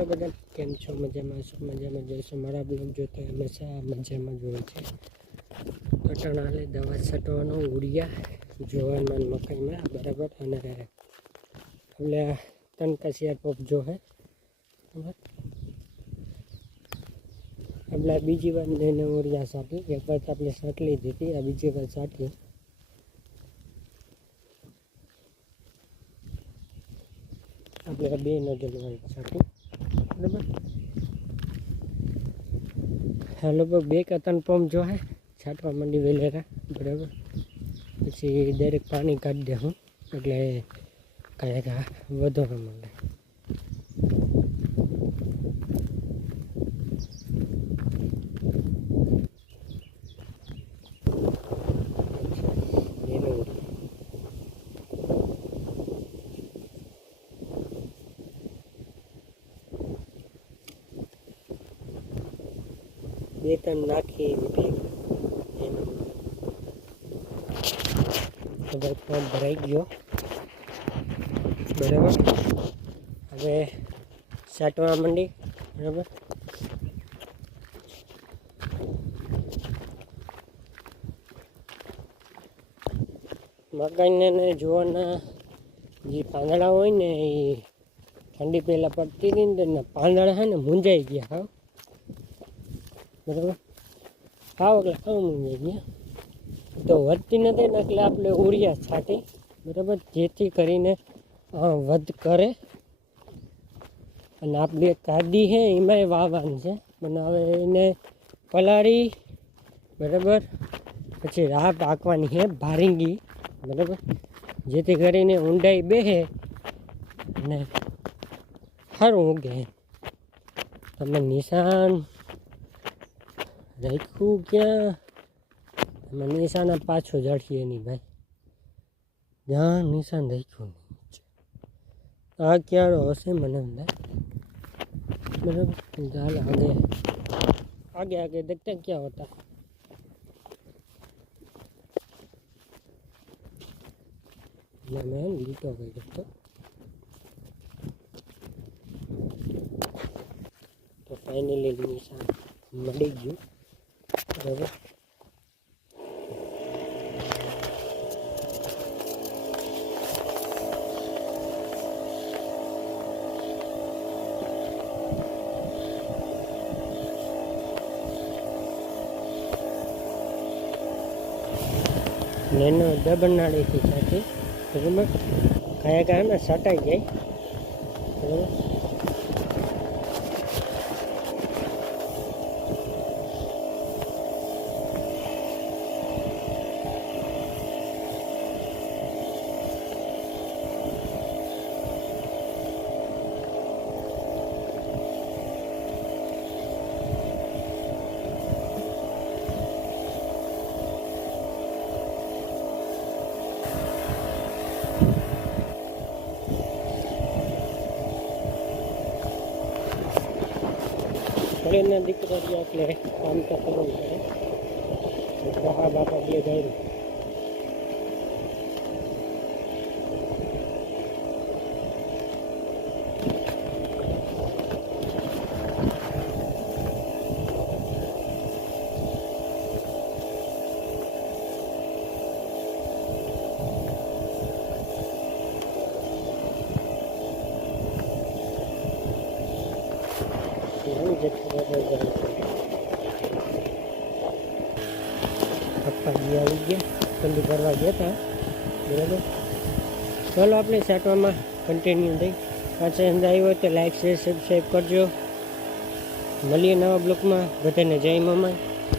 Hello બધા, કેમ છો? મજામાં છો? મજામાં જોઈશું. મારા બ્લોગ જોતા હંમેશા મજામાં જ હોય છે. તો ટણાલે દવા છટવાનો ઉડિયા જોવામાં મકાઈમાં બરાબર. અને એટલે તનકાશિયા પપ જો હે આપણે બીજી વાર એને ઉડિયા સાટી. એક વાર આપણે સાટ લીધી હતી, આ બીજી વાર સાટી. આપણે બે નોઝલ વાળી સાટી બરાબર. લગભગ 2 કે 3 પંપ જો હે છાંટવા માંડી વેલેરા બરાબર. પછી દરેક પાણી કાઢી દે હું, એટલે કાંઈક વધો ન મળે. બે ત્રણ નાખી નીકળી એનો બધા પંપ ભરાઈ ગયો બરાબર. હવે છાંટવા માંડી બરાબર. મકાઈને જોવાના જે પાંદડા હોય ને એ ઠંડી પહેલાં પડતી હતી ને પાંદડા છે ને મૂંઝાઈ ગયા હાવ બરાબર. એટલે હાવ મૂંઝાઈ ગયા. તો વધતી નથી ને એટલે આપણે ઉડિયા છાંટી બરાબર, જેથી કરીને વધ કરે. અને આપણે કાદી છે એમાંય વાવવાની છે, પણ હવે એને પલાળી બરાબર. પછી રાહ પાકવાની છે ભારીંગી બરાબર, જેથી કરીને ઊંડાઈ બેસે અને સારું ઉગે. તમે નિશાન રાખ્યું ક્યાં? અમે નિશાન પાછું જડીએ નહીં ભાઈ, જ્યાં નિશાન રાખ્યું નહીં. આ ક્યારો હશે મને અંદર બરાબર. ચાલ आगे आगे देखते हैं क्या होता है. मैं लीटो गई दोस्तों. तो फाइनली निशान मળી ગયું બરાબર. નેનો દબનાળીથી સાચી બરાબર. કયા કયા ને સટાઈ જાય બરાબર. ના દીકરા ગયા એટલે કામ તો કરવું પડે. બાપા બે ગયું. પપ્પા ગયા આવી ગયા, ઠંડી ભરવા ગયા હતા બરાબર. ચાલો આપણે છાંટવામાં કન્ટિન્યુ થઈ. પાછા અંદર આવ્યો હોય તો લાઈક શેર સબસ્ક્રાઈબ કરજો. મળીએ નવા બ્લોગમાં. બધાને જય મામા.